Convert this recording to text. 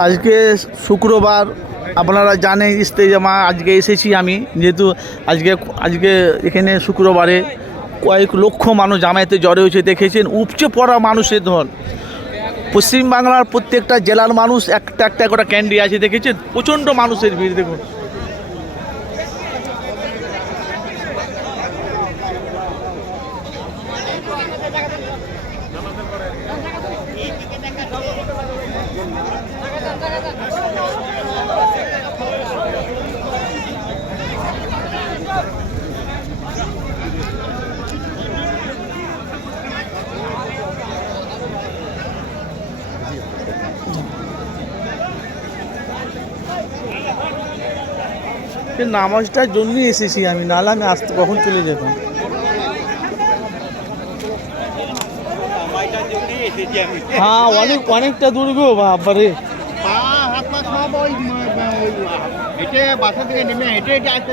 আজকে শুক্রবার, আপনারা জানেন ইস্তেমা আজকে এসেছি আমি, যেহেতু আজকে আজকে এখানে শুক্রবারে কয়েক লক্ষ মানুষ জামায়াতে জড়ো হয়েছে, দেখেছেন উপচে পড়া মানুষের ধন। পশ্চিমবাংলার প্রত্যেকটা জেলার মানুষ একটা একটা করে ক্যান্ডি আছে, দেখেছেন প্রচণ্ড মানুষের ভিড় দেখুন। নামাজটার জন্যই এসেছি আমি, নাহলে আমি আসতে কখন চলে যেতাম। হ্যাঁ অনেকটা দূর গো বাবারে। হেঁটে বাসা থেকে নেমে হেঁটে হেঁটে আসতে